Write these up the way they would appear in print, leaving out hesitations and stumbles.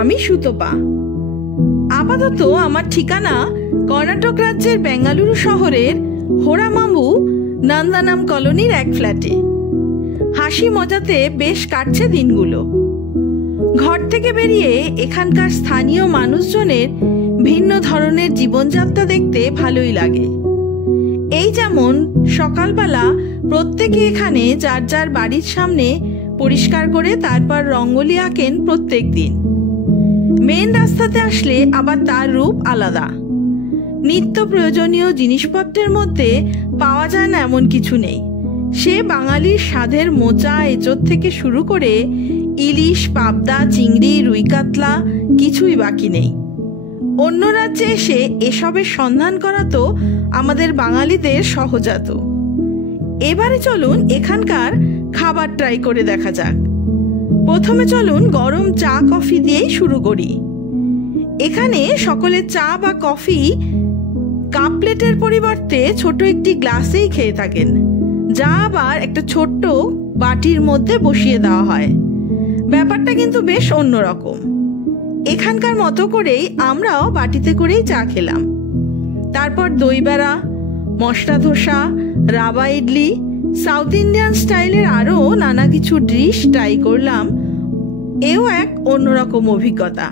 আমি সুতপা। আপাতত আমার ঠিকানা কর্ণাটক রাজ্যের বেঙ্গালুরু শহরের হোরামাম্বু নন্দানাম কলোনির এক ফ্ল্যাটে। হাসি মজাতে বেশ কাটছে দিনগুলো। ঘর থেকে বেরিয়ে এখানকার স্থানীয় মানুষজনের ভিন্ন ধরনের জীবনযাত্রা দেখতে ভালোই লাগে। এই যেমন সকালবেলা প্রত্যেকে এখানে যার যার বাড়ির সামনে পরিষ্কার করে তারপর রঙ্গোলি আঁকেন প্রত্যেক দিন। মেন রাস্তাতে আসলে আবার তার রূপ আলাদা। নিত্য প্রয়োজনীয় জিনিসপত্রের মধ্যে পাওয়া যায় না এমন কিছু নেই। সে বাঙালির স্বাদের মোচা এঁচোড় থেকে শুরু করে ইলিশ, পাবদা, চিংড়ি, রুই কাতলা কিছুই বাকি নেই। অন্য রাজ্যে এসে এসবের সন্ধান করা তো আমাদের বাঙালিদের সহজাত। এবারে চলুন এখানকার খাবার ট্রাই করে দেখা যাক। প্রথমে চলুন গরম চা কফি দিয়েই শুরু করি। এখানে সকলে চা বা কফি কাপ প্লেটের পরিবর্তে ছোট একটি গ্লাসেই খেয়ে থাকেন, যা আবার একটা ছোট্ট বাটির মধ্যে বসিয়ে দেওয়া হয়। ব্যাপারটা কিন্তু বেশ অন্যরকম। এখানকার মতো করেই আমরাও বাটিতে করেই চা খেলাম। তারপর দই বড়া, মশলা ধোসা, রাবা ইডলি, সাউথ ইন্ডিয়ান স্টাইলের আরও নানা কিছু ডিশ ট্রাই করলাম। এও এক অন্যরকম অভিজ্ঞতা।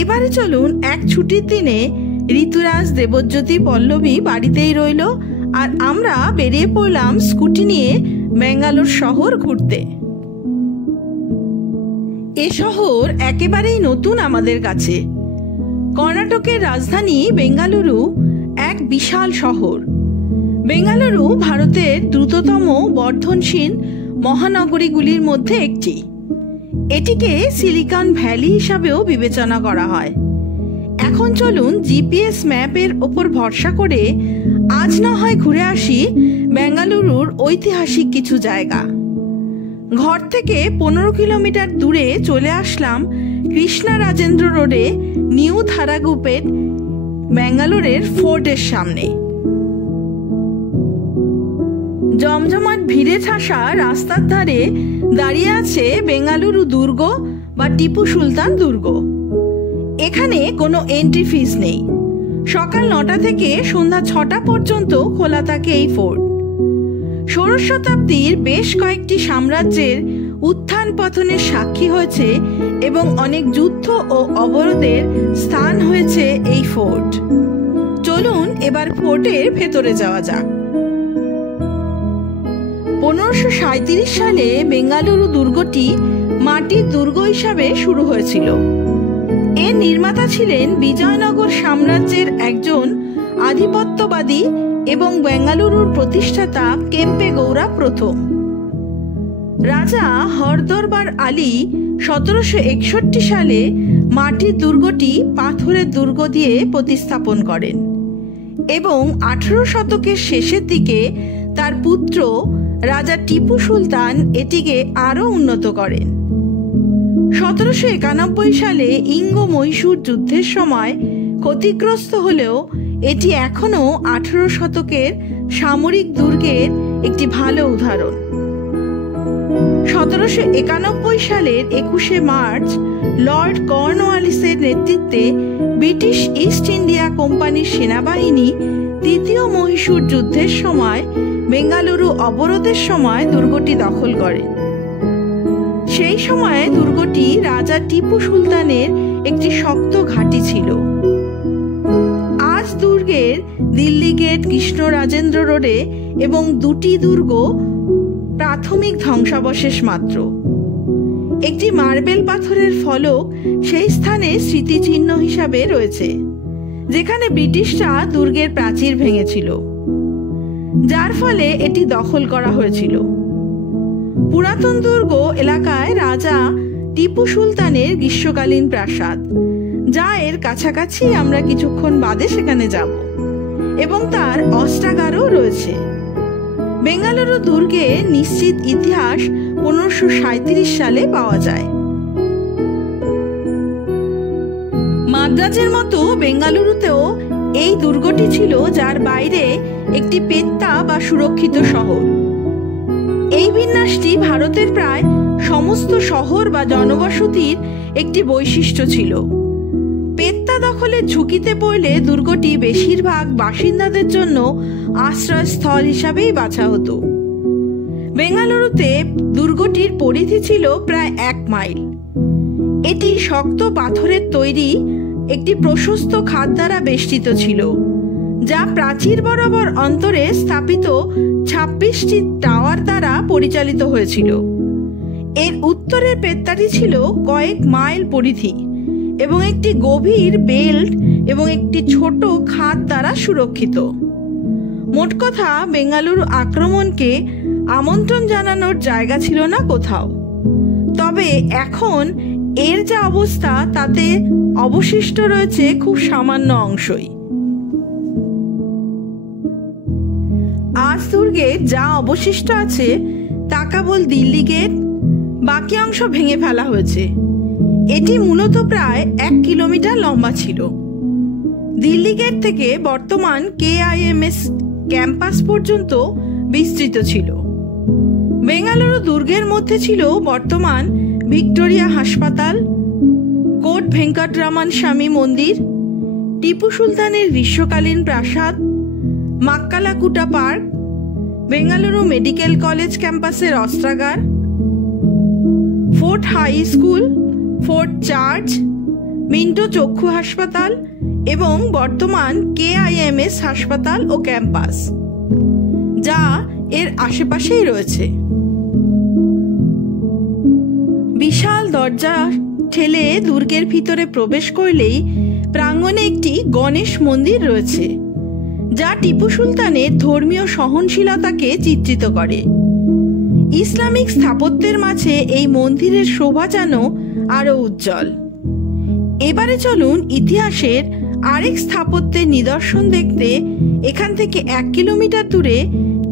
এবারে চলুন এক ছুটির দিনে ঋতুরাজ, দেবজ্যোতি, পল্লবী বাড়িতেই রইল, আর আমরা বেরিয়ে পড়লাম স্কুটি নিয়ে বেঙ্গালোর শহর ঘুরতে। এ শহর একেবারেই নতুন আমাদের কাছে। কর্ণাটকের রাজধানী বেঙ্গালুরু এক বিশাল শহর। বেঙ্গালুরু ভারতের দ্রুততম বর্ধনশীল মহানগরীগুলির মধ্যে একটি। এটিকে সিলিকন ভ্যালি হিসাবেও বিবেচনা করা হয়। এখন চলুন জিপিএস ম্যাপের ওপর ভরসা করে আজ না হয় ঘুরে আসি বেঙ্গালুরুর ঐতিহাসিক কিছু জায়গা। ঘর থেকে 15 কিলোমিটার দূরে চলে আসলাম কৃষ্ণা রাজেন্দ্র রোডে নিউ থারাগুপেট বেঙ্গালোরের ফোর্টের সামনে। জমজমাট ভিড়ে ঠাসা রাস্তার ধারে দাঁড়িয়ে আছে বেঙ্গালুরু দুর্গ বা টিপু সুলতান দুর্গ। এখানে কোনো এন্ট্রি ফিস নেই। সকাল 9টা থেকে সন্ধ্যা 6টা পর্যন্ত খোলা থাকে এই ফোর্ট। ষোড়শ শতাব্দীর বেশ কয়েকটি সাম্রাজ্যের উত্থান পতনের সাক্ষী হয়েছে এবং অনেক যুদ্ধ ও অবরোধের স্থান হয়েছে এই ফোর্ট। চলুন এবার ফোর্টের ভেতরে যাওয়া যাক। 1537 সালে বেঙ্গালুরু দুর্গটি মাটির দুর্গ হিসাবে শুরু হয়েছিল। এর নির্মাতা ছিলেন বিজয়নগর সাম্রাজ্যের একজন আধিপত্যবাদী এবং বেঙ্গালুরুর প্রতিষ্ঠাতা কেম্পে গৌড়া প্রথম। রাজা হরদরবার আলী 1761 সালে মাটির দুর্গটি পাথরের দুর্গ দিয়ে প্রতিস্থাপন করেন এবং 18 শতকের শেষের দিকে তার পুত্র রাজা টিপু সুলতান এটিকে আরও উন্নত করেন। 1791 সালে ইঙ্গ-মহীশূর যুদ্ধের সময় ক্ষতিগ্রস্ত হলেও এটি এখনও 18 শতকের সামরিক দুর্গের একটি ভালো উদাহরণ। 1791 সালের 21শে মার্চ লর্ড কর্নওয়ালিসের নেতৃত্বে ব্রিটিশ ইস্ট ইন্ডিয়া কোম্পানির সেনাবাহিনী তৃতীয় মহীশূর যুদ্ধের সময় বেঙ্গালুরু অবরোধের সময় দুর্গটি দখল করে। সেই সময়ে দুর্গটি রাজা টিপু সুলতানের একটি শক্ত ঘাঁটি ছিল। আজ দুর্গের দিল্লি গেট, কৃষ্ণ রাজেন্দ্র রোডে এবং দুটি দুর্গ প্রাথমিক ধ্বংসাবশেষ মাত্র। একটি মার্বেল পাথরের ফলক সেই স্থানে স্মৃতিচিহ্ন হিসাবে রয়েছে, যেখানে ব্রিটিশরা দুর্গের প্রাচীর ভেঙেছিল, যার ফলে এটি দখল করা হয়েছিল। পুরাতন দুর্গ এলাকায় রাজা টিপু সুলতানের গ্রীষ্মকালীন প্রাসাদ, যা এর কাছাকাছি আমরা কিছুক্ষণ বাদে সেখানে যাব, এবং তার অস্ত্রাগারও রয়েছে। বেঙ্গালুরু দুর্গে নিশ্চিত ইতিহাস 1537 সালে পাওয়া যায়। মাদ্রাজের মতো বেঙ্গালুরুতেও এই দুর্গটি ছিল, যার বাইরে একটি পেত্তা বা সুরক্ষিত শহর। এই বিন্যাসটি ভারতের প্রায় সমস্ত শহর বা জনবসতির একটি বৈশিষ্ট্য ছিল। পেত্তা দখলের ঝুঁকিতে পড়লে দুর্গটি বেশিরভাগ বাসিন্দাদের জন্য আশ্রয়স্থল হিসাবেই বাছা হতো। বেঙ্গালুরুতে দুর্গটির পরিধি ছিল প্রায় 1 মাইল। এটি শক্ত পাথরের তৈরি একটি প্রশস্ত খাদ দ্বারা বেষ্টিত ছিল, যা প্রাচীর বরাবর অন্তরে স্থাপিত 26টি টাওয়ার দ্বারা পরিচালিত হয়েছিল। এর উত্তরের পেত্তাটি ছিল কয়েক মাইল পরিধি এবং একটি গভীর বেল্ট এবং একটি ছোট খাদ দ্বারা সুরক্ষিত। মোট কথা, বেঙ্গালুরু আক্রমণকে আমন্ত্রণ জানানোর জায়গা ছিল না কোথাও। তবে এখন এর যা অবস্থা, তাতে অবশিষ্ট রয়েছে খুব সামান্য অংশই। আজ দুর্গে যা অবশিষ্ট আছে তা কেবল দিল্লি গেট, বাকি অংশ ভেঙে ফেলা হয়েছে। এটি মূলত প্রায় 1 কিলোমিটার লম্বা ছিল। দিল্লি গেট থেকে বর্তমান KIMS ক্যাম্পাস পর্যন্ত বিস্তৃত ছিল। বেঙ্গালুরু দুর্গের মধ্যে ছিল বর্তমান ভিক্টোরিয়া হাসপাতাল, কোট ভেঙ্কটরামন স্বামী মন্দির, টিপু সুলতানের গ্রীষ্মকালীন প্রাসাদ, Makkalakoota park, Bengaluru medical college ক্যাম্পাসের অস্ত্রাগার, fort high school, fort church, Minto চক্ষু হাসপাতাল এবং বর্তমান KIMS হাসপাতাল ও ক্যাম্পাস, যা এর আশেপাশেই রয়েছে। বিশাল দরজা ঠেলে দুর্গের ভিতরে প্রবেশ করলেই প্রাঙ্গণে একটি গণেশ মন্দির রয়েছে, যা টিপু সুলতানের ধর্মীয় সহনশীলতাকে চিত্রিত করে। ইসলামিক স্থাপত্যের মাঝে এই মন্দিরের শোভা যেন আরো উজ্জ্বল। এবারে চলুন ইতিহাসের আরেক স্থাপত্যের নিদর্শন দেখতে এখান থেকে 1 কিলোমিটার দূরে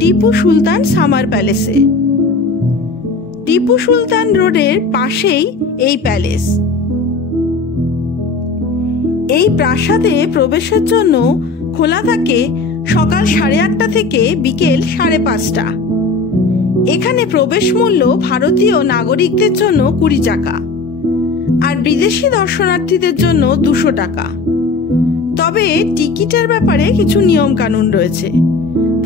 টিপু সুলতান সামার প্যালেসে। টিপু সুলতান রোডের পাশেই এই প্যালেস। এই প্রাসাদে প্রবেশের জন্য খোলা থাকে সকাল 8:30 থেকে বিকেল 5:30। এখানে প্রবেশ মূল্য ভারতীয় নাগরিকদের জন্য 20 টাকা আর বিদেশি দর্শনার্থীদের জন্য 200 টাকা। তবে টিকিটের ব্যাপারে কিছু নিয়ম কানুন রয়েছে।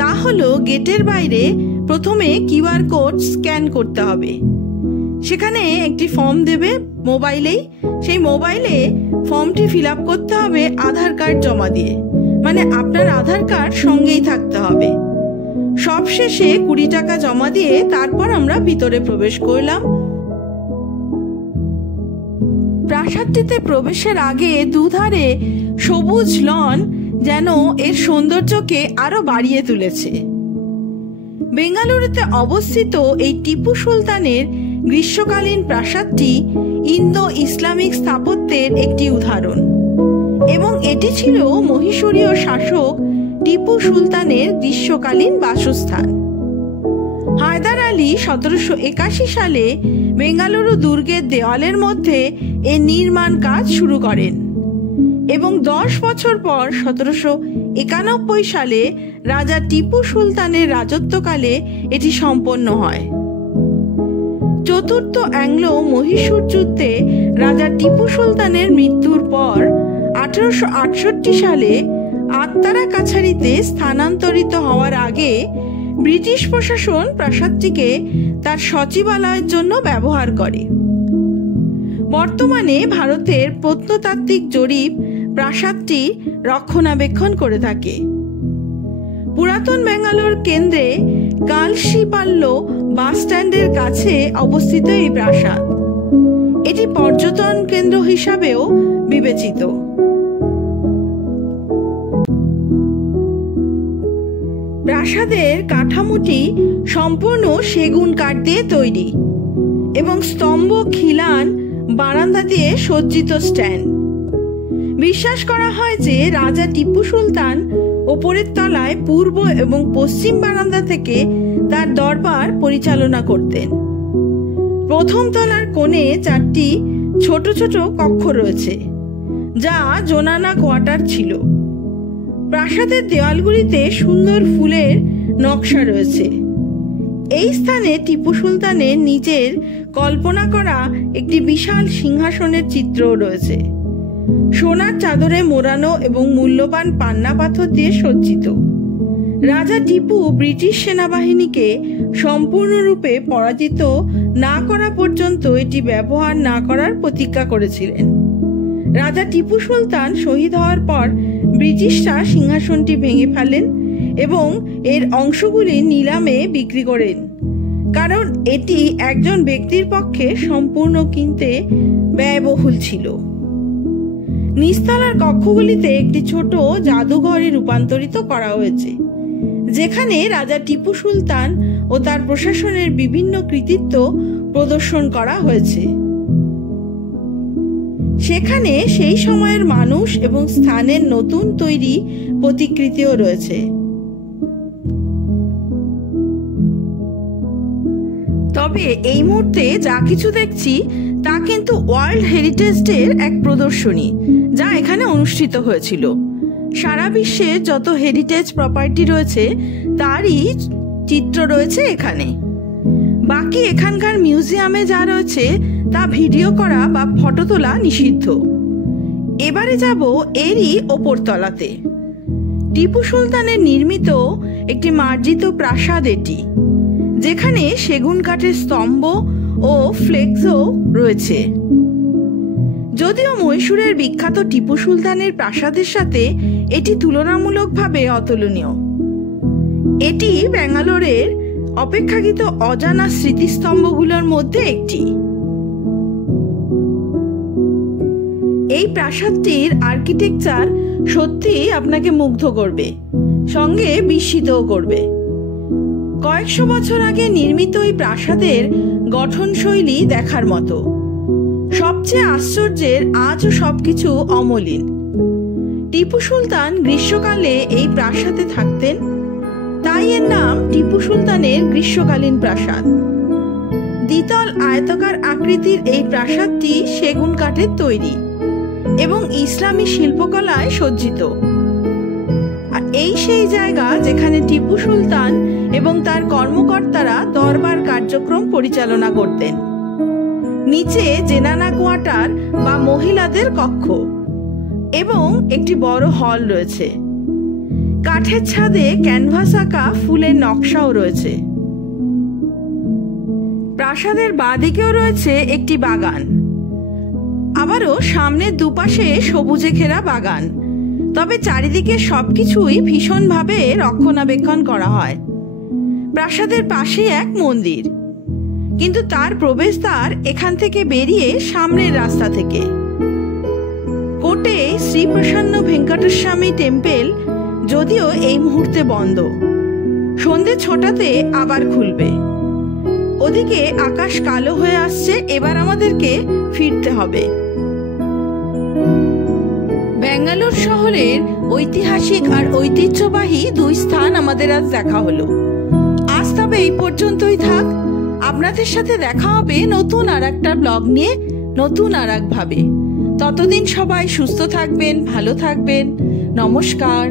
তা হলো, গেটের বাইরে প্রথমে QR কোড স্ক্যান করতে হবে। সেখানে একটি ফর্ম দেবে মোবাইলেই, সেই মোবাইলে ফর্মটি ফিল আপ করতে হবে আধার কার্ড জমা দিয়ে, মানে আপনার আধার কার্ড সঙ্গেই থাকতে হবে। সবশেষে 20 টাকা জমা দিয়ে তারপর আমরা ভিতরে প্রবেশ করলাম। প্রাসাদটিতে প্রবেশের আগে দুধারে সবুজ লন যেন এর সৌন্দর্যকে আরো বাড়িয়ে তুলেছে। বেঙ্গালুরুতে অবস্থিত এই টিপু সুলতানের গ্রীষ্মকালীন প্রাসাদটি ইন্দো ইসলামিক স্থাপত্যের একটি উদাহরণ এবং এটি ছিল মহীশূরীয় শাসক টিপু সুলতানের গ্রীষ্মকালীন বাসস্থান। হায়দার আলী 1781 সালে বেঙ্গালুরু দুর্গের দেওয়ালের মধ্যে এর নির্মাণ কাজ শুরু করেন এবং 10 বছর পর 1791 সালে রাজা টিপু সুলতানের রাজত্বকালে এটি সম্পন্ন হয়। চতুর্থ অ্যাংলো মহীশূর যুদ্ধে রাজা টিপু সুলতানের মৃত্যুর পর 1868 সালে আত্মারা কাছারিতে স্থানান্তরিত হওয়ার আগে ব্রিটিশ প্রশাসন প্রাসাদটিকে তার সচিবালয়ের জন্য ব্যবহার করে। বর্তমানে ভারতের প্রত্নতাত্ত্বিক জরিপ প্রাসাদটি রক্ষণাবেক্ষণ করে থাকে। পুরাতন বেঙ্গালোর কেন্দ্রে কালশিপাল্য বাস স্ট্যান্ডের কাছে অবস্থিত এই প্রাসাদ। এটি পর্যটন কেন্দ্র হিসাবেও বিবেচিত। প্রাসাদের কাঠামোটি সম্পূর্ণ সেগুন কাঠ দিয়ে তৈরি এবং স্তম্ভ, খিলান, বারান্দা দিয়ে সজ্জিত স্ট্যান্ড। বিশ্বাস করা হয় যে রাজা টিপু সুলতান ওপরের তলায় পূর্ব এবং পশ্চিম বারান্দা থেকে তার দরবার পরিচালনা করতেন। প্রথম তলার কোণে 4টি ছোট ছোট কক্ষ রয়েছে, যা জোনানা কোয়ার্টার ছিল। প্রাসাদের দেওয়ালগুলিতে সুন্দর ফুলের নকশা রয়েছে। এই স্থানে টিপু সুলতানের নিজের কল্পনা করা একটি বিশাল সিংহাসনের চিত্রও রয়েছে, সোনার চাদরে মোড়ানো এবং মূল্যবান পান্না পাথর দিয়ে সজ্জিত। রাজা টিপু ব্রিটিশ সেনাবাহিনীকে সম্পূর্ণরূপে পরাজিত না করা পর্যন্ত এটি ব্যবহার না করার প্রতিজ্ঞা করেছিলেন। রাজা টিপু সুলতান শহীদ হওয়ার পর ব্রিটিশরা সিংহাসনটি ভেঙে ফেলেন এবং এর অংশগুলি নিলামে বিক্রি করেন, কারণ এটি একজন ব্যক্তির পক্ষে সম্পূর্ণ কিনতে ব্যয়বহুল ছিল। নিচতলার কক্ষগুলিতে একটি ছোট জাদুঘরে রূপান্তরিত করা হয়েছে, যেখানে রাজা টিপু সুলতান ও তার প্রশাসনের বিভিন্ন কৃতিত্ব প্রদর্শন করা হয়েছে। সেখানে সেই সময়ের মানুষ এবং স্থানের নতুন তৈরি প্রতিকৃতিও রয়েছে। তবে এই মুহূর্তে যা কিছু দেখছি তা কিন্তু ওয়ার্ল্ড হেরিটেজ ডের এক প্রদর্শনী, যা এখানে অনুষ্ঠিত হয়েছিল। সারা বিশ্বে যত হেরিটেজ প্রপার্টি রয়েছে তারই চিত্র রয়েছে এখানে। বাকি এখানকার মিউজিয়ামে যা রয়েছে তা ভিডিও করা বা ফটো তোলা নিষিদ্ধ। এবারে যাব এরই ওপর তলাতে। টিপু সুলতানের নির্মিত একটি মার্জিত প্রাসাদ এটি, যেখানে সেগুন কাঠের স্তম্ভ ও ফ্লেক্সও রয়েছে। যদিও মহীশূরের বিখ্যাত টিপু সুলতানের প্রাসাদের সাথে এটি তুলনামূলকভাবে অতুলনীয়। এটি ব্যাঙ্গালোরের অপেক্ষাকৃত অজানা স্মৃতিস্তম্ভগুলোর মধ্যে একটি। এই প্রাসাদটির আর্কিটেকচার সত্যি আপনাকে মুগ্ধ করবে, সঙ্গে বিস্মিতও করবে। কয়েকশো বছর আগে নির্মিত এই প্রাসাদের গঠনশৈলী দেখার মতো। সবচেয়ে আশ্চর্যের, আজও সবকিছু অমলিন। টিপু সুলতান গ্রীষ্মকালে এই প্রাসাদে থাকতেন, তাই এর নাম টিপু সুলতানের গ্রীষ্মকালীন প্রাসাদ। দ্বিতল আয়তাকার আকৃতির এই প্রাসাদটি সেগুন কাঠের তৈরি এবং ইসলামী শিল্পকলায় সজ্জিত। আর এই সেই জায়গা যেখানে টিপু সুলতান এবং তার কর্মকর্তারা দরবার কার্যক্রম পরিচালনা করতেন। নিচে জেনানা কোয়ার্টার বা মহিলাদের কক্ষ এবং একটি বড় হল রয়েছে। কাঠের ছাদে ক্যানভাস আঁকা ফুলের নকশাও রয়েছে। প্রাসাদের বাঁদিকেও রয়েছে একটি বাগান, আবারও সামনের দুপাশে সবুজে ঘেরা বাগান। তবে চারিদিকে সবকিছুই ভীষণভাবে রক্ষণাবেক্ষণ করা হয়। প্রাসাদের পাশে এক মন্দির, কিন্তু তার প্রবেশদ্বার এখান থেকে বেরিয়ে সামনের রাস্তা থেকে। কোটে শ্রী প্রসন্ন ভেঙ্কটেস্বামী টেম্পল যদিও এই মুহূর্তে বন্ধ, সন্ধে 6টাতে আবার খুলবে। ওদিকে আকাশ কালো হয়ে আসছে, এবার আমাদেরকে ফিরতে হবে। ব্যাঙ্গালোর শহরের ঐতিহাসিক আর ঐতিহ্যবাহী দুই স্থান আমাদের আজ দেখা হলো। আজ তবে এই পর্যন্তই থাক। আপনাদের সাথে দেখা হবে নতুন আর একটা ব্লগ নিয়ে, নতুন আর একভাবে। ততদিন সবাই সুস্থ থাকবেন, ভালো থাকবেন। নমস্কার।